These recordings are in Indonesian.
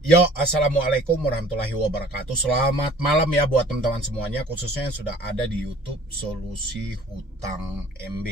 Yo, assalamualaikum warahmatullahi wabarakatuh. Selamat malam ya buat teman-teman semuanya, khususnya yang sudah ada di YouTube Solusi Hutang MB.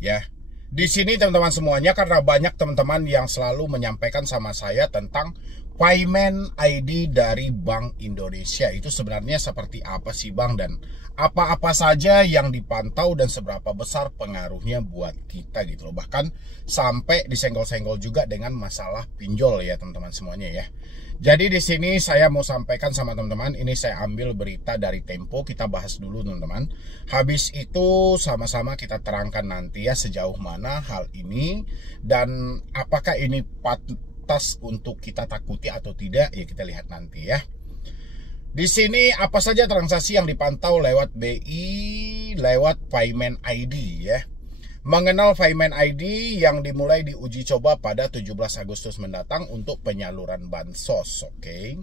Ya, di sini teman-teman semuanya, karena banyak teman-teman yang selalu menyampaikan sama saya tentang Payment ID dari Bank Indonesia. Itu sebenarnya seperti apa sih Bang, dan apa-apa saja yang dipantau dan seberapa besar pengaruhnya buat kita gitu loh. Bahkan sampai disenggol-senggol juga dengan masalah pinjol ya teman-teman semuanya ya. Jadi di sini saya mau sampaikan sama teman-teman, ini saya ambil berita dari Tempo, kita bahas dulu teman-teman. Habis itu sama-sama kita terangkan nanti ya sejauh mana hal ini dan apakah ini pantas untuk kita takuti atau tidak, ya kita lihat nanti ya. Di sini apa saja transaksi yang dipantau lewat BI, lewat Payment ID ya. Mengenal Payment ID yang dimulai diuji coba pada 17 Agustus mendatang untuk penyaluran bansos, oke.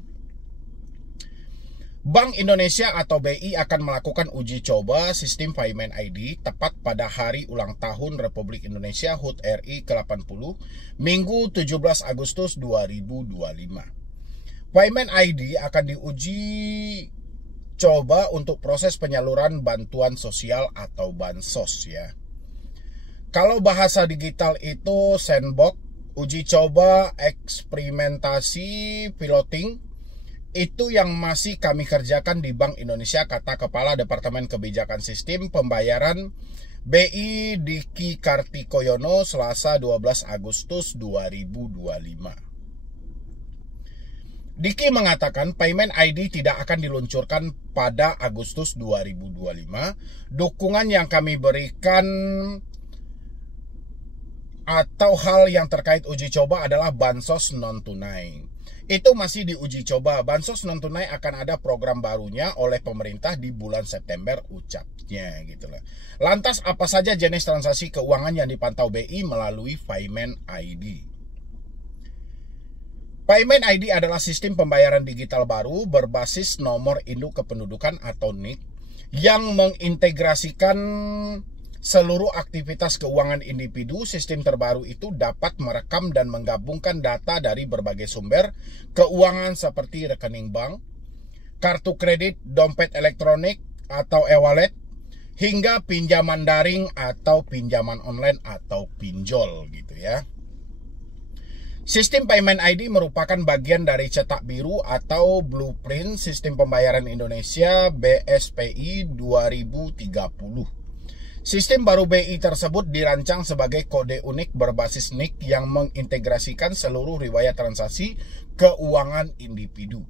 Bank Indonesia atau BI akan melakukan uji coba sistem Payment ID tepat pada hari ulang tahun Republik Indonesia HUT RI ke-80, Minggu 17 Agustus 2025. Payment ID akan diuji coba untuk proses penyaluran bantuan sosial atau bansos ya. Kalau bahasa digital itu sandbox, uji coba, eksperimentasi, piloting, itu yang masih kami kerjakan di Bank Indonesia, kata Kepala Departemen Kebijakan Sistem Pembayaran BI Diki Kartikoyono Selasa 12 Agustus 2025. Diki mengatakan Payment ID tidak akan diluncurkan pada Agustus 2025. Dukungan yang kami berikan atau hal yang terkait uji coba adalah bansos non-tunai. Itu masih diuji coba. Bansos non-tunai akan ada program barunya oleh pemerintah di bulan September, ucapnya gitu loh. Lantas apa saja jenis transaksi keuangan yang dipantau BI melalui Payment ID? Payment ID adalah sistem pembayaran digital baru berbasis nomor induk kependudukan atau NIK yang mengintegrasikan seluruh aktivitas keuangan individu. Sistem terbaru itu dapat merekam dan menggabungkan data dari berbagai sumber keuangan seperti rekening bank, kartu kredit, dompet elektronik atau e-wallet, hingga pinjaman daring atau pinjaman online atau pinjol gitu ya. Sistem Payment ID merupakan bagian dari cetak biru atau blueprint Sistem Pembayaran Indonesia BSPI 2030. Sistem baru BI tersebut dirancang sebagai kode unik berbasis NIK yang mengintegrasikan seluruh riwayat transaksi keuangan individu.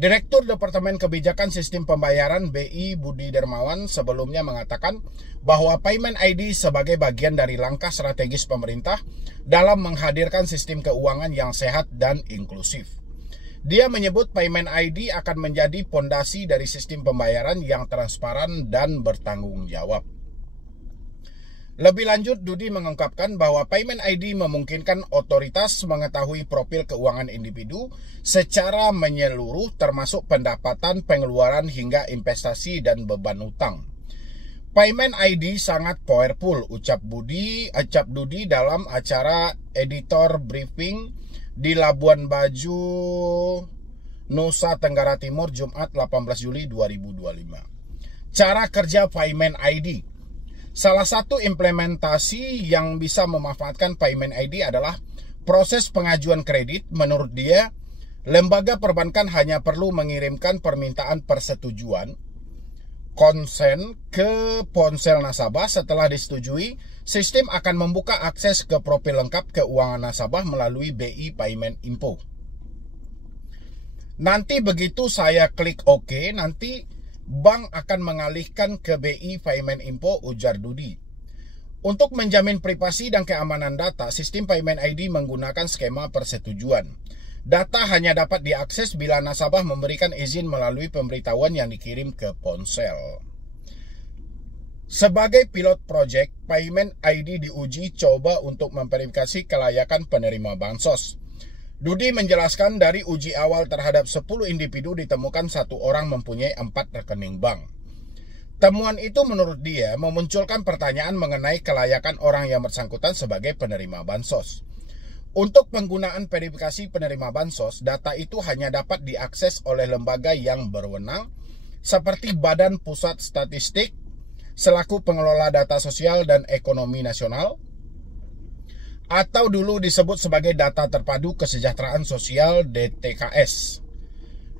Direktur Departemen Kebijakan Sistem Pembayaran BI Budi Dermawan sebelumnya mengatakan bahwa Payment ID sebagai bagian dari langkah strategis pemerintah dalam menghadirkan sistem keuangan yang sehat dan inklusif. Dia menyebut Payment ID akan menjadi pondasi dari sistem pembayaran yang transparan dan bertanggung jawab. Lebih lanjut, Dudi mengungkapkan bahwa Payment ID memungkinkan otoritas mengetahui profil keuangan individu secara menyeluruh termasuk pendapatan, pengeluaran, hingga investasi dan beban utang. Payment ID sangat powerful, ucap Dudi dalam acara editor briefing di Labuan Bajo, Nusa Tenggara Timur, Jumat 18 Juli 2025. Cara kerja Payment ID. Salah satu implementasi yang bisa memanfaatkan Payment ID adalah proses pengajuan kredit. Menurut dia, lembaga perbankan hanya perlu mengirimkan permintaan persetujuan konsen ke ponsel nasabah. Setelah disetujui, sistem akan membuka akses ke profil lengkap keuangan nasabah melalui BI Payment Info. Nanti begitu saya klik OK, nanti bank akan mengalihkan ke BI Payment Info, ujar Dudi. Untuk menjamin privasi dan keamanan data, sistem Payment ID menggunakan skema persetujuan. Data hanya dapat diakses bila nasabah memberikan izin melalui pemberitahuan yang dikirim ke ponsel. Sebagai pilot project, Payment ID diuji coba untuk memverifikasi kelayakan penerima bansos. Dudi menjelaskan dari uji awal terhadap 10 individu ditemukan satu orang mempunyai 4 rekening bank. Temuan itu menurut dia memunculkan pertanyaan mengenai kelayakan orang yang bersangkutan sebagai penerima bansos. Untuk penggunaan verifikasi penerima bansos, data itu hanya dapat diakses oleh lembaga yang berwenang seperti Badan Pusat Statistik selaku pengelola data sosial dan ekonomi nasional, atau dulu disebut sebagai Data Terpadu Kesejahteraan Sosial (DTKS).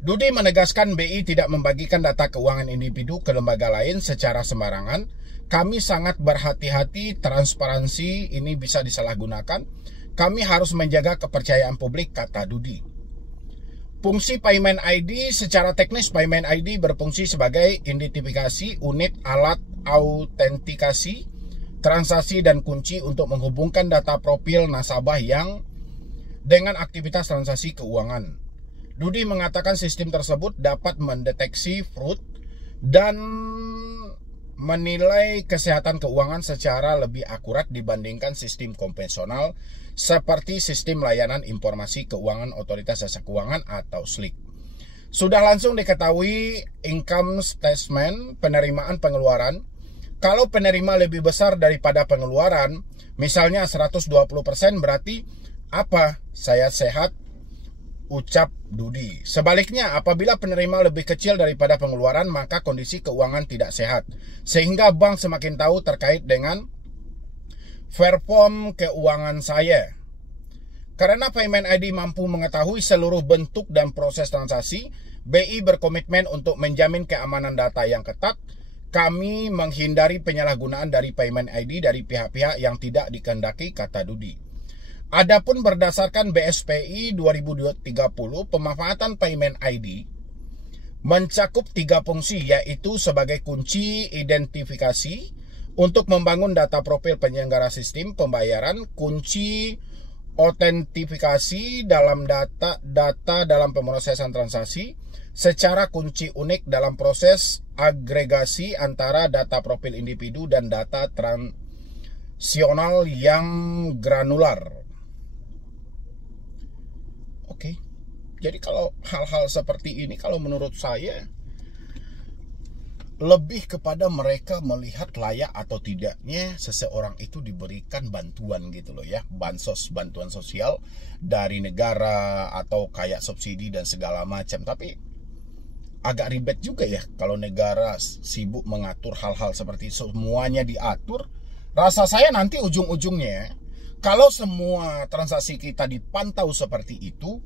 Dudi menegaskan BI tidak membagikan data keuangan individu ke lembaga lain secara sembarangan. Kami sangat berhati-hati, transparansi ini bisa disalahgunakan. Kami harus menjaga kepercayaan publik, kata Dudi. Fungsi Payment ID, secara teknis Payment ID berfungsi sebagai identifikasi unit alat autentikasi, transaksi dan kunci untuk menghubungkan data profil nasabah yang dengan aktivitas transaksi keuangan. Dudi mengatakan sistem tersebut dapat mendeteksi fraud dan menilai kesehatan keuangan secara lebih akurat dibandingkan sistem konvensional seperti Sistem Layanan Informasi Keuangan Otoritas Jasa Keuangan atau SLIK. Sudah langsung diketahui income statement, penerimaan pengeluaran. Kalau penerima lebih besar daripada pengeluaran, misalnya 120%, berarti apa? Saya sehat, ucap Dudi. Sebaliknya, apabila penerima lebih kecil daripada pengeluaran, maka kondisi keuangan tidak sehat. Sehingga bank semakin tahu terkait dengan perform keuangan saya. Karena Payment ID mampu mengetahui seluruh bentuk dan proses transaksi, BI berkomitmen untuk menjamin keamanan data yang ketat. Kami menghindari penyalahgunaan dari Payment ID dari pihak-pihak yang tidak dikehendaki, kata Dudi. Adapun berdasarkan BSPI 2030, pemanfaatan Payment ID mencakup 3 fungsi, yaitu sebagai kunci identifikasi untuk membangun data profil penyelenggara sistem pembayaran, kunci autentifikasi dalam data dalam pemrosesan transaksi, secara kunci unik dalam proses agregasi antara data profil individu dan data transaksional yang granular. Oke, jadi kalau hal-hal seperti ini, kalau menurut saya lebih kepada mereka melihat layak atau tidaknya seseorang itu diberikan bantuan gitu loh ya, bansos, bantuan sosial dari negara atau kayak subsidi dan segala macam. Tapi agak ribet juga ya kalau negara sibuk mengatur hal-hal seperti semuanya diatur. Rasa saya nanti ujung-ujungnya kalau semua transaksi kita dipantau seperti itu,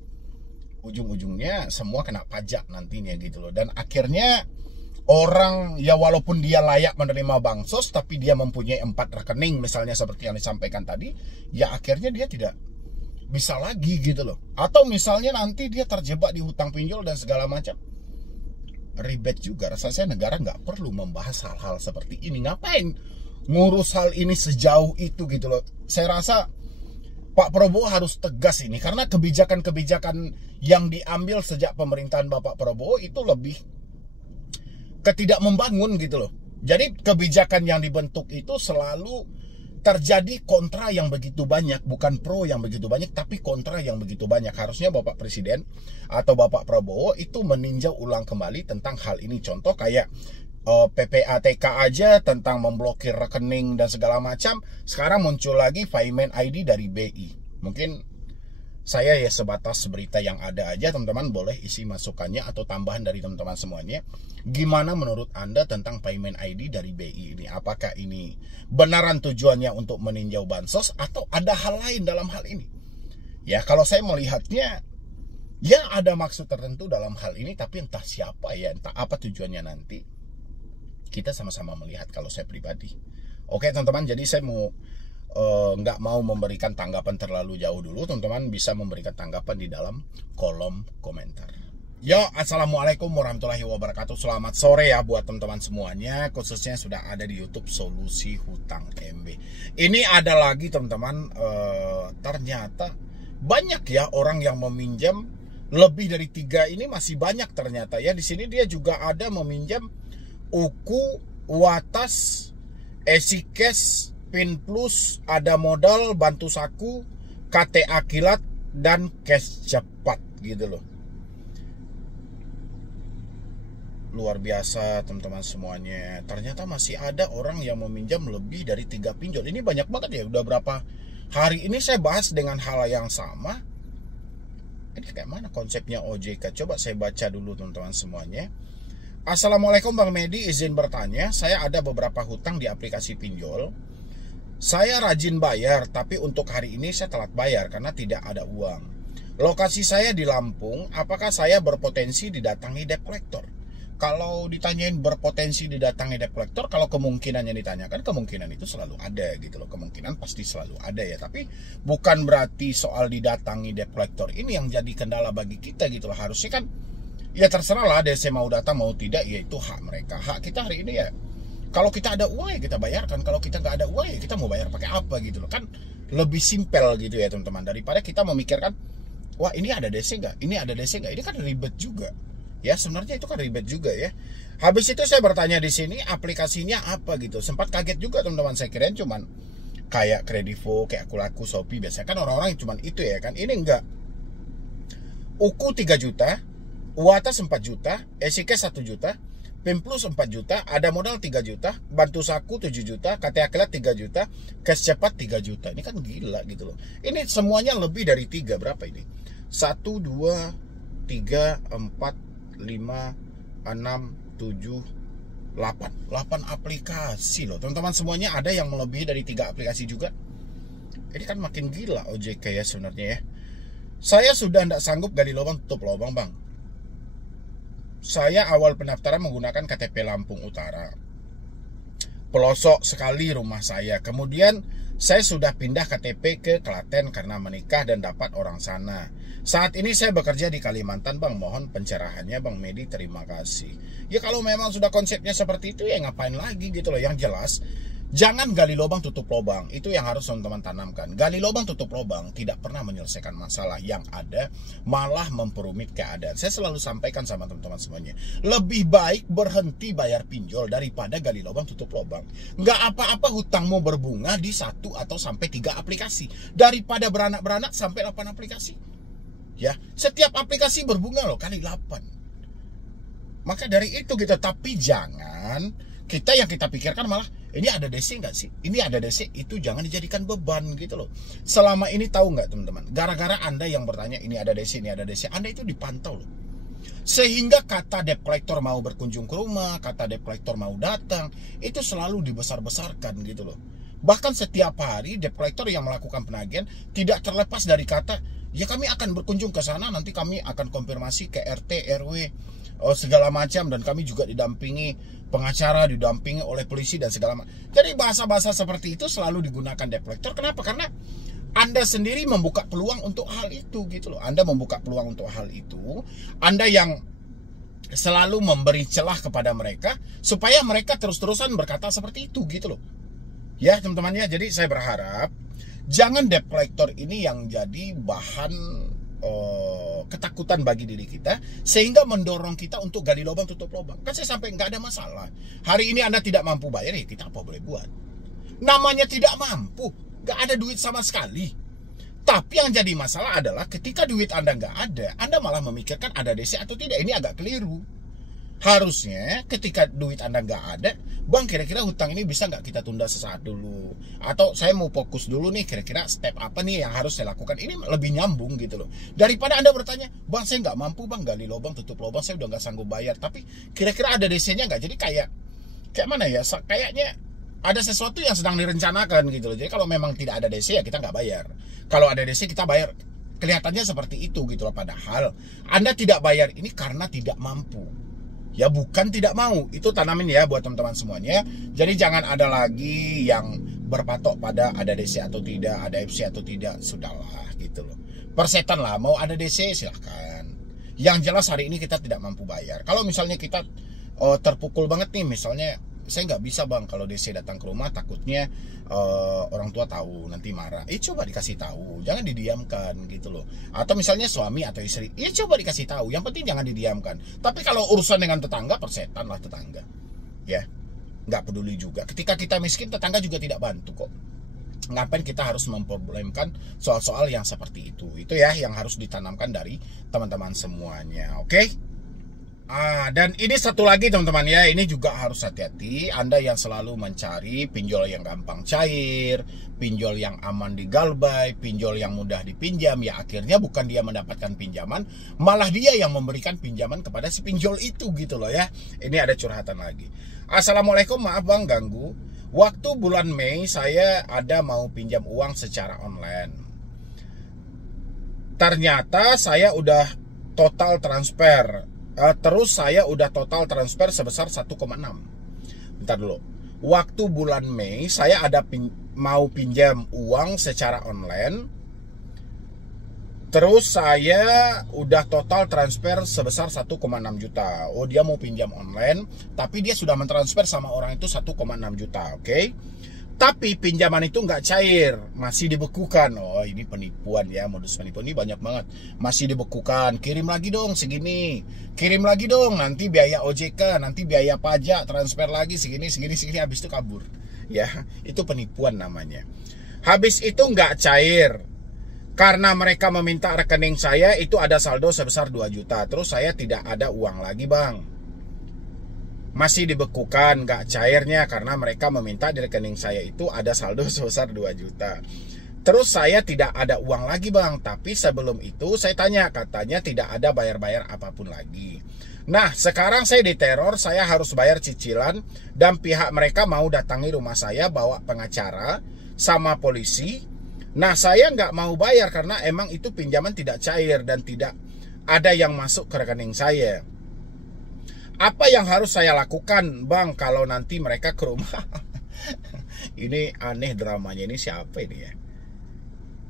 ujung-ujungnya semua kena pajak nantinya gitu loh. Dan akhirnya orang ya walaupun dia layak menerima bansos, tapi dia mempunyai 4 rekening misalnya seperti yang disampaikan tadi, ya akhirnya dia tidak bisa lagi gitu loh. Atau misalnya nanti dia terjebak di hutang pinjol dan segala macam. Ribet juga. Rasa saya negara nggak perlu membahas hal-hal seperti ini. Ngapain ngurus hal ini sejauh itu gitu loh. Saya rasa Pak Prabowo harus tegas ini, karena kebijakan-kebijakan yang diambil sejak pemerintahan Bapak Prabowo itu lebih ketidak membangun gitu loh. Jadi kebijakan yang dibentuk itu selalu terjadi kontra yang begitu banyak, bukan pro yang begitu banyak, tapi kontra yang begitu banyak. Harusnya Bapak Presiden atau Bapak Prabowo itu meninjau ulang kembali tentang hal ini. Contoh kayak PPATK aja tentang memblokir rekening dan segala macam. Sekarang muncul lagi Payment ID dari BI. Mungkin saya ya sebatas berita yang ada aja, teman-teman boleh isi masukannya atau tambahan dari teman-teman semuanya. Gimana menurut Anda tentang Payment ID dari BI ini? Apakah ini benaran tujuannya untuk meninjau bansos atau ada hal lain dalam hal ini? Ya kalau saya melihatnya, ya ada maksud tertentu dalam hal ini, tapi entah siapa ya, entah apa tujuannya nanti. Kita sama-sama melihat kalau saya pribadi. Oke teman-teman, jadi saya nggak mau memberikan tanggapan terlalu jauh dulu. Teman-teman bisa memberikan tanggapan di dalam kolom komentar. Yo, assalamualaikum warahmatullahi wabarakatuh. Selamat sore ya buat teman-teman semuanya, khususnya sudah ada di YouTube Solusi Hutang MB. Ini ada lagi teman-teman, ternyata banyak ya orang yang meminjam lebih dari 3 ini, masih banyak ternyata ya. Di sini dia juga ada meminjam Uku, Watas, Esikes, Pin Plus, ada modal, bantu saku, KTA Kilat, dan cash cepat gitu loh. Luar biasa teman-teman semuanya. Ternyata masih ada orang yang meminjam lebih dari 3 pinjol. Ini banyak banget ya. Udah berapa Hari ini saya bahas dengan hal yang sama. Ini kayak mana konsepnya OJK? Coba saya baca dulu teman-teman semuanya. Assalamualaikum Bang Medi, izin bertanya. Saya ada beberapa hutang di aplikasi pinjol. Saya rajin bayar, tapi untuk hari ini saya telat bayar karena tidak ada uang. Lokasi saya di Lampung, apakah saya berpotensi didatangi debt collector? Kalau ditanyain berpotensi didatangi debt collector, kalau kemungkinan yang ditanyakan, kemungkinan itu selalu ada gitu loh. Kemungkinan pasti selalu ada ya. Tapi bukan berarti soal didatangi debt collector ini yang jadi kendala bagi kita gitu loh. Harusnya kan ya terserah lah DC mau datang mau tidak, ya itu hak mereka. Hak kita hari ini ya, kalau kita ada uang ya kita bayarkan. Kalau kita nggak ada uang ya kita mau bayar pakai apa gitu loh. Kan lebih simpel gitu ya teman-teman. Daripada kita memikirkan, wah ini ada DC nggak? Ini ada DC nggak? Ini kan ribet juga. Ya sebenarnya itu kan ribet juga ya. Habis itu saya bertanya di sini aplikasinya apa gitu. Sempat kaget juga teman-teman, saya kirain cuman kayak Kredivo, kayak Akulaku, Shopee. Biasanya kan orang-orang cuman itu ya kan. Ini enggak. Uku 3 juta, Uatas 4 juta, Esikes 1 juta, Pimplus 4 juta, ada modal 3 juta, Bantu Saku 7 juta, KTA Kilat 3 juta, Cash Cepat 3 juta. Ini kan gila gitu loh. Ini semuanya lebih dari 3. Berapa ini? 1, 2, 3, 4, 5, 6, 7, 8 aplikasi loh teman-teman semuanya. Ada yang melebihi dari 3 aplikasi juga. Ini kan makin gila OJK ya sebenarnya ya. Saya sudah tidak sanggup gali lubang tutup lubang Bang. Saya awal pendaftaran menggunakan KTP Lampung Utara, pelosok sekali rumah saya. Kemudian saya sudah pindah KTP ke Klaten karena menikah dan dapat orang sana. Saat ini saya bekerja di Kalimantan Bang. Mohon pencerahannya Bang Medi, terima kasih. Ya kalau memang sudah konsepnya seperti itu ya ngapain lagi gitu loh. Yang jelas jangan gali lubang tutup lubang. Itu yang harus teman-teman tanamkan. Gali lubang tutup lubang tidak pernah menyelesaikan masalah. Yang ada malah memperumit keadaan. Saya selalu sampaikan sama teman-teman semuanya, lebih baik berhenti bayar pinjol daripada gali lubang tutup lubang. Nggak apa-apa hutangmu berbunga di 1 atau sampai 3 aplikasi daripada beranak-beranak sampai 8 aplikasi. Ya, setiap aplikasi berbunga loh kali 8. Maka dari itu kita, tapi jangan kita yang kita pikirkan malah ini ada DC nggak sih? Ini ada DC, itu jangan dijadikan beban gitu loh. Selama ini tahu nggak teman-teman? Gara-gara Anda yang bertanya ini ada DC, ini ada DC, Anda itu dipantau loh. Sehingga kata debt collector mau berkunjung ke rumah, kata debt collector mau datang, itu selalu dibesar-besarkan gitu loh. Bahkan setiap hari debt collector yang melakukan penagihan tidak terlepas dari kata, ya kami akan berkunjung ke sana, nanti kami akan konfirmasi ke RT, RW, segala macam, dan kami juga didampingi pengacara, didampingi oleh polisi dan segala macam. Jadi bahasa-bahasa seperti itu selalu digunakan debt collector. Kenapa? Karena Anda sendiri membuka peluang untuk hal itu gitu loh. Anda membuka peluang untuk hal itu. Anda yang selalu memberi celah kepada mereka supaya mereka terus-terusan berkata seperti itu gitu loh. Ya teman-teman ya, jadi saya berharap jangan debt collector ini yang jadi bahan ketakutan bagi diri kita sehingga mendorong kita untuk gali lubang tutup lubang. Kan saya sampai nggak ada masalah. Hari ini Anda tidak mampu bayar, ya kita apa boleh buat. Namanya tidak mampu, nggak ada duit sama sekali. Tapi yang jadi masalah adalah ketika duit Anda nggak ada, Anda malah memikirkan ada DC atau tidak. Ini agak keliru. Harusnya ketika duit Anda nggak ada, Bang kira-kira hutang ini bisa nggak kita tunda sesaat dulu? Atau saya mau fokus dulu nih, kira-kira step apa nih yang harus saya lakukan? Ini lebih nyambung gitu loh. Daripada Anda bertanya, Bang saya nggak mampu Bang, gali lubang tutup lubang, saya udah nggak sanggup bayar. Tapi kira-kira ada DC-nya nggak? Jadi kayak mana ya, kayaknya ada sesuatu yang sedang direncanakan gitu loh. Jadi kalau memang tidak ada DC ya kita nggak bayar. Kalau ada DC kita bayar. Kelihatannya seperti itu gitu loh. Padahal Anda tidak bayar ini karena tidak mampu. Ya bukan tidak mau. Itu tanamin ya buat teman-teman semuanya. Jadi jangan ada lagi yang berpatok pada ada DC atau tidak, ada FC atau tidak. Sudahlah gitu loh. Persetan lah, mau ada DC silahkan. Yang jelas hari ini kita tidak mampu bayar. Kalau misalnya kita terpukul banget nih, misalnya saya nggak bisa Bang kalau DC datang ke rumah, takutnya orang tua tahu nanti marah. Coba dikasih tahu, jangan didiamkan gitu loh. Atau misalnya suami atau istri, coba dikasih tahu. Yang penting jangan didiamkan. Tapi kalau urusan dengan tetangga, persetan lah tetangga. Ya, nggak peduli juga. Ketika kita miskin, tetangga juga tidak bantu kok. Ngapain kita harus memproblemkan soal-soal yang seperti itu? Itu ya yang harus ditanamkan dari teman-teman semuanya. Oke? Dan ini satu lagi teman-teman ya, ini juga harus hati-hati. Anda yang selalu mencari pinjol yang gampang cair, pinjol yang aman digalbay, pinjol yang mudah dipinjam, ya akhirnya bukan dia mendapatkan pinjaman, malah dia yang memberikan pinjaman kepada si pinjol itu gitu loh ya. Ini ada curhatan lagi. Assalamualaikum, maaf bang ganggu. Waktu bulan Mei saya ada mau pinjam uang secara online. Ternyata saya udah total transfer. Terus saya udah total transfer sebesar 1,6. Bentar dulu. Waktu bulan Mei saya ada mau pinjam uang secara online. Terus saya udah total transfer sebesar 1,6 juta. Oh, dia mau pinjam online, tapi dia sudah mentransfer sama orang itu 1,6 juta, oke? Tapi pinjaman itu nggak cair, masih dibekukan. Oh, ini penipuan ya, modus penipuan ini banyak banget. Masih dibekukan, kirim lagi dong segini, kirim lagi dong, nanti biaya OJK, nanti biaya pajak, transfer lagi segini, habis itu kabur. Ya, itu penipuan namanya. Habis itu nggak cair, karena mereka meminta rekening saya itu ada saldo sebesar 2 juta. Terus saya tidak ada uang lagi bang. Masih dibekukan, nggak cairnya karena mereka meminta di rekening saya itu ada saldo sebesar 2 juta. Terus saya tidak ada uang lagi bang, tapi sebelum itu saya tanya, katanya tidak ada bayar-bayar apapun lagi. Nah sekarang saya diteror, saya harus bayar cicilan dan pihak mereka mau datangi rumah saya bawa pengacara sama polisi. Nah saya nggak mau bayar karena emang itu pinjaman tidak cair dan tidak ada yang masuk ke rekening saya. Apa yang harus saya lakukan bang kalau nanti mereka ke rumah? Ini aneh dramanya, ini siapa ini ya?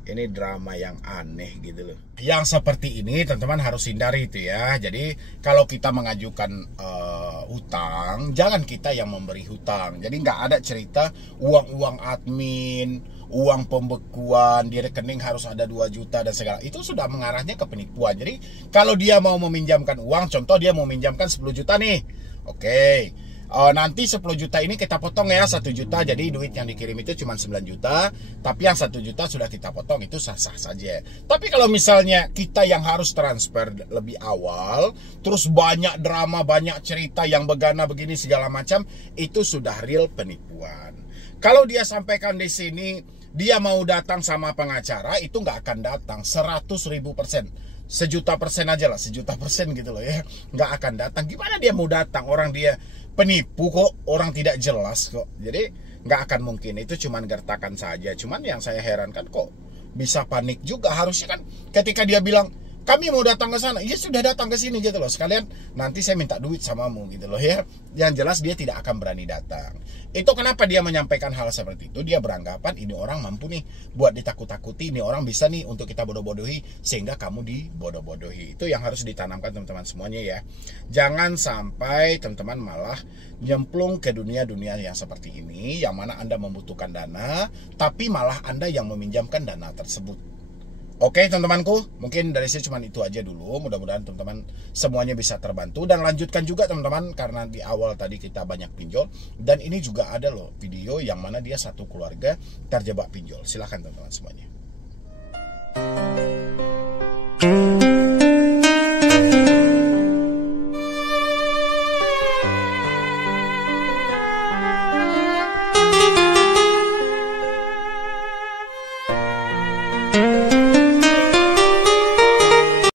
Ini drama yang aneh gitu loh. Yang seperti ini teman-teman harus hindari itu ya. Jadi kalau kita mengajukan hutang, jangan kita yang memberi hutang. Jadi nggak ada cerita uang-uang admin, uang pembekuan di rekening harus ada 2 juta dan segala. Itu sudah mengarahnya ke penipuan. Jadi kalau dia mau meminjamkan uang, contoh dia mau meminjamkan 10 juta nih. Oke. Nanti 10 juta ini kita potong ya 1 juta. Jadi duit yang dikirim itu cuma 9 juta. Tapi yang 1 juta sudah kita potong, itu sah-sah saja. Tapi kalau misalnya kita yang harus transfer lebih awal, terus banyak drama, banyak cerita yang begana begini segala macam, itu sudah real penipuan. Kalau dia sampaikan di sini dia mau datang sama pengacara, itu nggak akan datang 100.000%. 1.000.000% aja lah, 1.000.000% gitu loh ya. Nggak akan datang. Gimana dia mau datang? Orang dia penipu kok, orang tidak jelas kok. Jadi nggak akan mungkin, itu cuman gertakan saja. Cuman yang saya herankan kok bisa panik juga. Harusnya kan ketika dia bilang kami mau datang ke sana, ya sudah datang ke sini gitu loh. Sekalian nanti saya minta duit samamu gitu loh ya. Yang jelas dia tidak akan berani datang. Itu kenapa dia menyampaikan hal seperti itu. Dia beranggapan ini orang mampu nih buat ditakut-takuti. Ini orang bisa nih untuk kita bodoh-bodohi sehingga kamu dibodoh-bodohi. Itu yang harus ditanamkan teman-teman semuanya ya. Jangan sampai teman-teman malah nyemplung ke dunia-dunia yang seperti ini, yang mana Anda membutuhkan dana, tapi malah Anda yang meminjamkan dana tersebut. Oke teman-temanku, mungkin dari saya cuma itu aja dulu. Mudah-mudahan teman-teman semuanya bisa terbantu. Dan lanjutkan juga teman-teman, karena di awal tadi kita banyak pinjol. Dan ini juga ada loh video yang mana dia satu keluarga terjebak pinjol. Silahkan teman-teman semuanya.